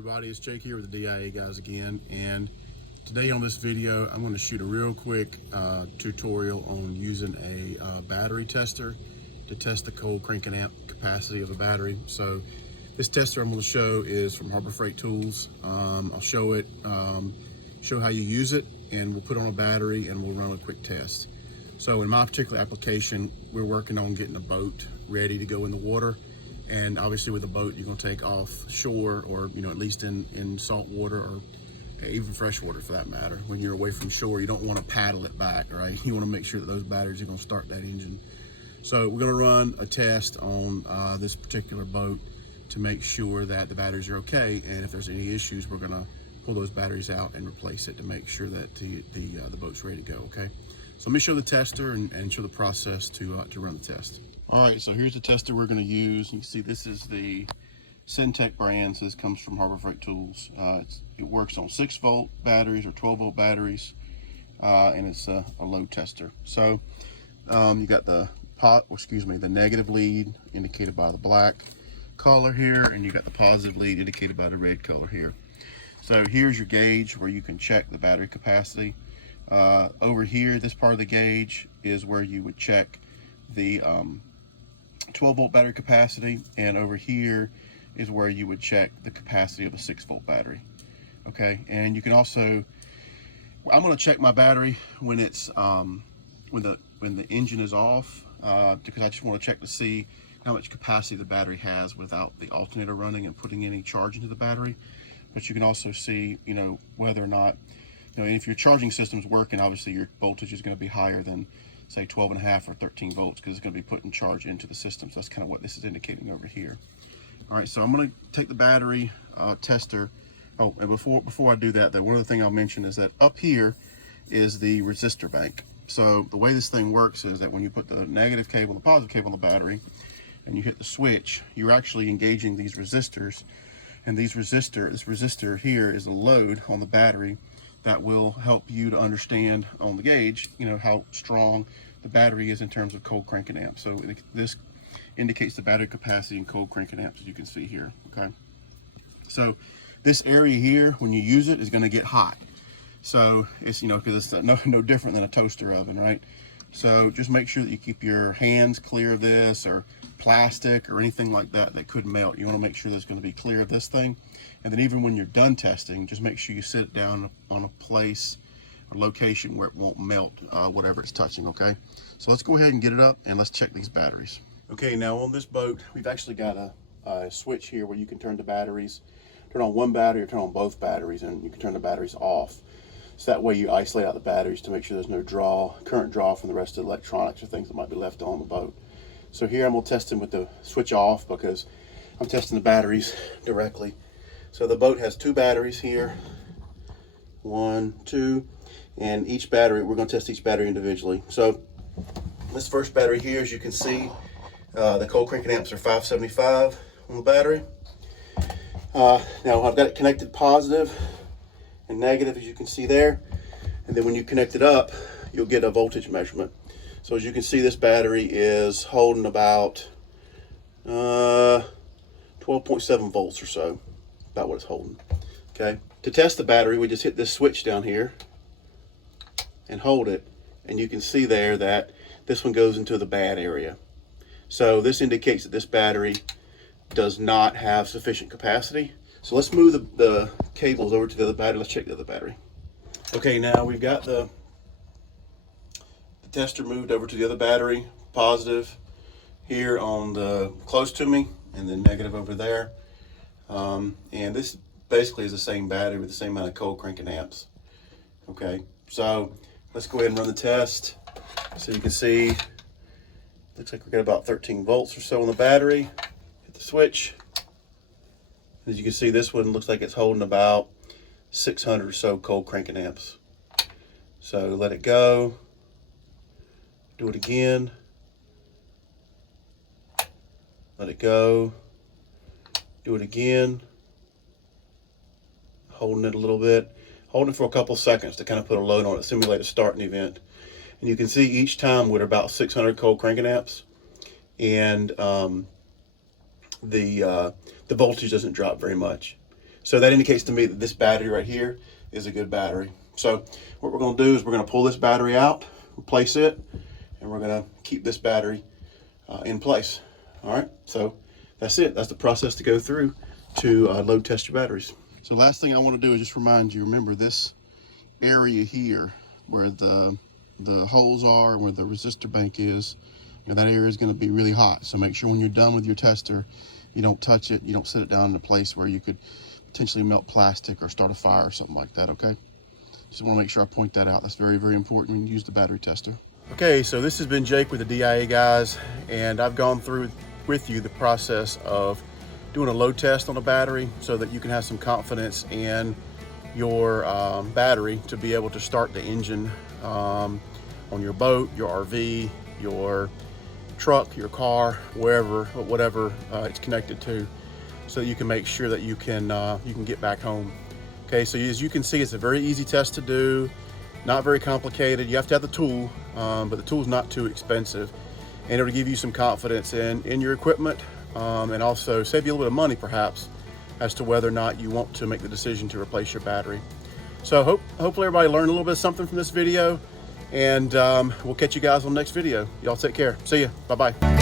everybody, it's Jake here with the DIA guys again, and today on this video I'm going to shoot a real quick tutorial on using a battery tester to test the cold cranking amp capacity of a battery. So this tester I'm going to show is from Harbor Freight Tools. I'll show it, show how you use it, and we'll put on a battery and we'll run a quick test. So in my particular application, we're working on getting a boat ready to go in the water. And obviously with a boat, you're gonna take off shore, or at least in salt water, or even fresh water for that matter. When you're away from shore, you don't wanna paddle it back, right? You wanna make sure that those batteries are gonna start that engine. So we're gonna run a test on this particular boat to make sure that the batteries are okay. And if there's any issues, we're gonna pull those batteries out and replace it to make sure that the boat's ready to go, okay? So let me show the tester and show the process to run the test. All right, so here's the tester we're going to use. You can see this is the Syntec brand. So this comes from Harbor Freight Tools. It works on 6-volt batteries or 12-volt batteries, and it's a load tester. So you got the the negative lead indicated by the black color here, and you got the positive lead indicated by the red color here. So here's your gauge where you can check the battery capacity. Over here, this part of the gauge is where you would check the 12-volt battery capacity, and over here is where you would check the capacity of a 6-volt battery. Okay, and you can also, I'm going to check my battery when it's when the engine is off, because I just want to check to see how much capacity the battery has without the alternator running and putting any charge into the battery. But you can also see, whether or not, if your charging system's working, obviously your voltage is going to be higher than, say, 12.5 or 13 volts, because it's going to be putting charge into the system. So that's kind of what this is indicating over here. All right, so I'm going to take the battery tester. Oh, and before I do that, though, one other thing I'll mention is that up here is the resistor bank. So the way this thing works is that when you put the negative cable and the positive cable on the battery, and you hit the switch, you're actually engaging these resistors. And this resistor here is a load on the battery that will help you to understand on the gauge, how strong the battery is in terms of cold cranking amps. So this indicates the battery capacity in cold cranking amps, as you can see here, okay? So this area here, when you use it, is gonna get hot. So it's, because it's no different than a toaster oven, right? So just make sure that you keep your hands clear of this, or plastic or anything like that that could melt. You want to make sure that's going to be clear of this thing. And then even when you're done testing, just make sure you sit it down on a place or location where it won't melt whatever it's touching, okay? So let's go ahead and get it up and let's check these batteries. Okay, now on this boat, we've actually got a switch here where you can turn the batteries, turn on one battery or turn on both batteries, and you can turn the batteries off. So that way you isolate out the batteries to make sure there's no current draw from the rest of the electronics or things that might be left on the boat. So here I'm going to test them with the switch off, because I'm testing the batteries directly. So the boat has 2 batteries here, 1, 2, and each battery, we're going to test each battery individually. So this first battery here, as you can see, the cold cranking amps are 575 on the battery. Now I've got it connected positive and negative, as you can see there. And then when you connect it up, you'll get a voltage measurement. So as you can see, this battery is holding about 12.7 volts or so, about what it's holding. Okay. To test the battery, we just hit this switch down here and hold it, and you can see there that this one goes into the bad area. So this indicates that this battery does not have sufficient capacity. So let's move the cables over to the other battery. Let's check the other battery. Okay, now we've got the tester moved over to the other battery, positive here on the close to me, and then negative over there. And this basically is the same battery with the same amount of cold cranking amps. Okay, so let's go ahead and run the test. So you can see, looks like we got about 13 volts or so on the battery. Hit the switch. As you can see, this one looks like it's holding about 600 or so cold cranking amps. So let it go. Do it again. Let it go. Do it again. Holding it a little bit. Holding it for a couple seconds to kind of put a load on it, simulate a starting event. And you can see each time we're about 600 cold cranking amps. And the voltage doesn't drop very much. So that indicates to me that this battery right here is a good battery. So what we're going to do is we're going to pull this battery out, replace it, and we're going to keep this battery in place. All right, so that's it. That's the process to go through to load test your batteries. So last thing I want to do is just remind you, remember this area here where the holes are, where the resistor bank is, that area is going to be really hot. So make sure when you're done with your tester, you don't touch it, you don't set it down in a place where you could potentially melt plastic or start a fire or something like that, okay? Just want to make sure I point that out. That's very, very important when you use the battery tester. Okay, so this has been Jake with the DIA guys, and I've gone through with you the process of doing a load test on a battery so that you can have some confidence in your battery to be able to start the engine on your boat, your RV, your truck, your car, whatever it's connected to, so that you can make sure that you can get back home. Okay, so as you can see, it's a very easy test to do, not very complicated. You have to have the tool, but the tool's not too expensive, and it'll give you some confidence in your equipment, and also save you a little bit of money perhaps as to whether or not you want to make the decision to replace your battery. So hopefully everybody learned a little bit of something from this video, and we'll catch you guys on the next video. Y'all take care. See ya. Bye-bye.